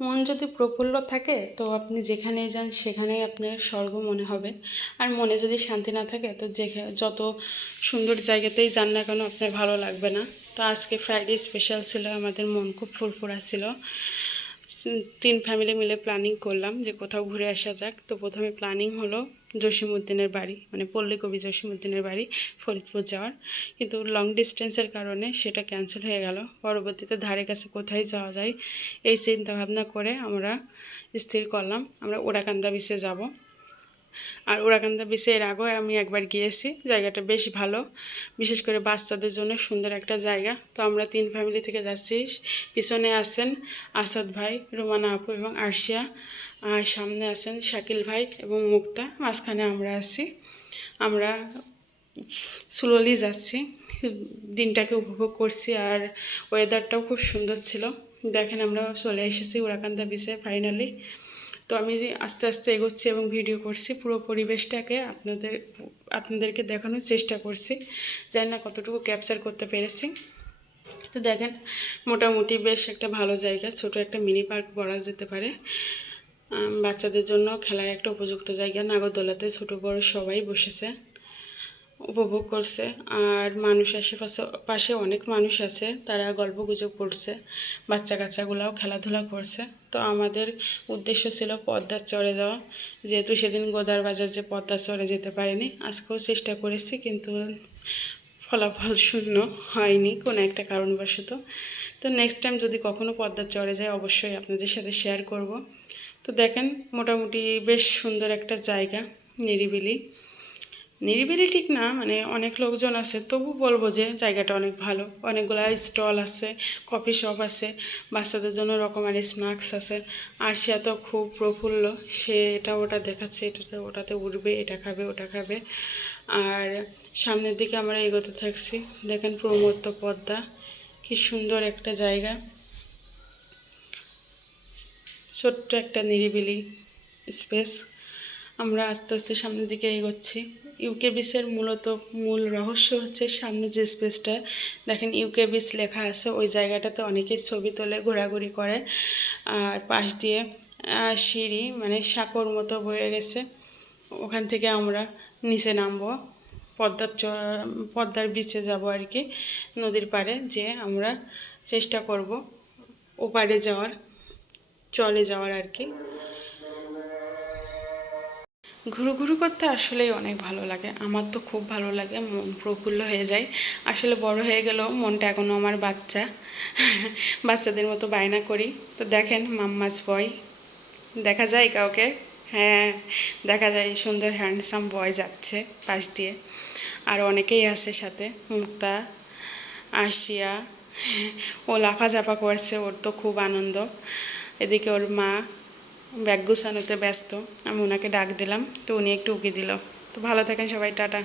মন যদি প্রফুল্ল থাকে তো আপনি যেখানেই যান সেখানেই আপনার স্বর্গ মনে হবে। আর মনে যদি শান্তি না থাকে তো যত সুন্দর জায়গাতেই যান না কেন আপনার ভালো লাগবে না। তো আজকে ফ্রাইডে স্পেশাল ছিল, আমাদের মন খুব ফুরফুরা ছিল। 3 ফ্যামিলি মিলে প্ল্যানিং করলাম যে কোথাও ঘুরে আসা যাক। তো প্রথমে প্ল্যানিং হলো জসীমউদ্দিনের বাড়ি, মানে পল্লী কবি জসীমউদ্দিনের বাড়ি ফরিদপুর যাওয়ার, কিন্তু লং ডিস্টেন্সের কারণে সেটা ক্যান্সেল হয়ে গেল। পরবর্তীতে ধারে কাছে কোথায় যাওয়া যায় এই চিন্তা ভাবনা করে আমরা স্থির করলাম আমরা ওরাকান্দা বিচে যাব। আর ওরাকান্দা বিচে এর আগেও আমি একবার গিয়েছি, জায়গাটা বেশ ভালো, বিশেষ করে বাচ্চাদের জন্য সুন্দর একটা জায়গা। তো আমরা 3 ফ্যামিলি থেকে যাচ্ছি। পিছনে আছেন আসাদ ভাই, রুমানা আপু এবং আরশিয়া, আর সামনে আছেন শাকিল ভাই এবং মুক্তা, মাঝখানে আমরা আছি। আমরা স্লোলি যাচ্ছি, দিনটাকে উপভোগ করছি, আর ওয়েদারটাও খুব সুন্দর ছিল। দেখেন আমরা চলে এসেছি ওরাকান্দা বিচে ফাইনালি। তো আমি যে আস্তে আস্তে এগোচ্ছি এবং ভিডিও করছি, পুরো পরিবেশটাকে আপনাদেরকে দেখানোর চেষ্টা করছি, জানি না কতটুকু ক্যাপচার করতে পেরেছি। তো দেখেন মোটামুটি বেশ একটা ভালো জায়গা, ছোট একটা মিনি পার্ক বলা যেতে পারে। বাচ্চাদের জন্য খেলার একটা উপযুক্ত জায়গা, নাগরদোলাতে ছোট বড় সবাই বসেছে, উপভোগ করছে। আর মানুষ আশেপাশে পাশে অনেক মানুষ আছে, তারা গল্প গুজব করছে, বাচ্চা কাচ্চাগুলাও খেলাধুলা করছে। তো আমাদের উদ্দেশ্য ছিল পদ্মার চরে যাওয়া, যেহেতু সেদিন গোদার বাজার যে পদ্মার চরে যেতে পারিনি। আজকেও চেষ্টা করেছি কিন্তু ফলাফল শূন্য হয়নি কোনো একটা কারণবশত। তো নেক্সট টাইম যদি কখনো পদ্মার চরে যায় অবশ্যই আপনাদের সাথে শেয়ার করব। তো দেখেন মোটামুটি বেশ সুন্দর একটা জায়গা, নিরিবিলি, নিরিবিলি ঠিক না, মানে অনেক লোকজন আছে, তবু বলবো যে জায়গাটা অনেক ভালো। অনেকগুলা স্টল আছে, কফি শপ আছে, বাচ্চাদের জন্য রকমারি স্ন্যাক্স আছে। আর সে তো খুব প্রফুল্ল, সে এটা ওটা দেখাচ্ছে, এটাতে ওটাতে উঠবে, এটা খাবে ওটা খাবে। আর সামনের দিকে আমরা এগোতে থাকছি। দেখেন প্রমত্ত পদ্মা, কি সুন্দর একটা জায়গা, ছোট্ট একটা নিরিবিলি স্পেস। আমরা আস্তে আস্তে সামনের দিকে এগোচ্ছি। ইউকে বিচের মূল রহস্য হচ্ছে সামনে যে স্পেসটা দেখেন ইউকে বিচ লেখা আছে, ওই জায়গাটাতে অনেকেই ছবি তোলে, ঘোরাঘুরি করে। আর পাশ দিয়ে সিঁড়ি, মানে সাঁকোর মতো বয়ে গেছে, ওখান থেকে আমরা নিচে নামবো, পদ্মার বিচে যাব আর কি, নদীর পাড়ে যে আমরা চেষ্টা করব ওপারে যাওয়ার, চলে যাওয়ার আর কি। ঘুরু ঘুরু করতে আসলেই অনেক ভালো লাগে, আমার তো খুব ভালো লাগে, মন প্রফুল্ল হয়ে যায়। আসলে বড় হয়ে গেলেও মনটা এখনও আমার বাচ্চা, বাচ্চাদের মতো বায়না করি। তো দেখেন মাম্মাস বয়, দেখা যায় কাউকে? হ্যাঁ, দেখা যায়, সুন্দর হ্যান্ডসাম বয় যাচ্ছে পাশ দিয়ে। আর অনেকেই আছে সাথে, মুক্তা, আশিয়া, ও লাফাঝাপা করছে, ওর তো খুব আনন্দ। এদিকে ওর মা ব্যাগ গুছানোতে ব্যস্ত, আমি ওনাকে ডাক দিলাম, তো উনি একটু উকি দিল। তো ভালো থাকেন সবাই, টাটা।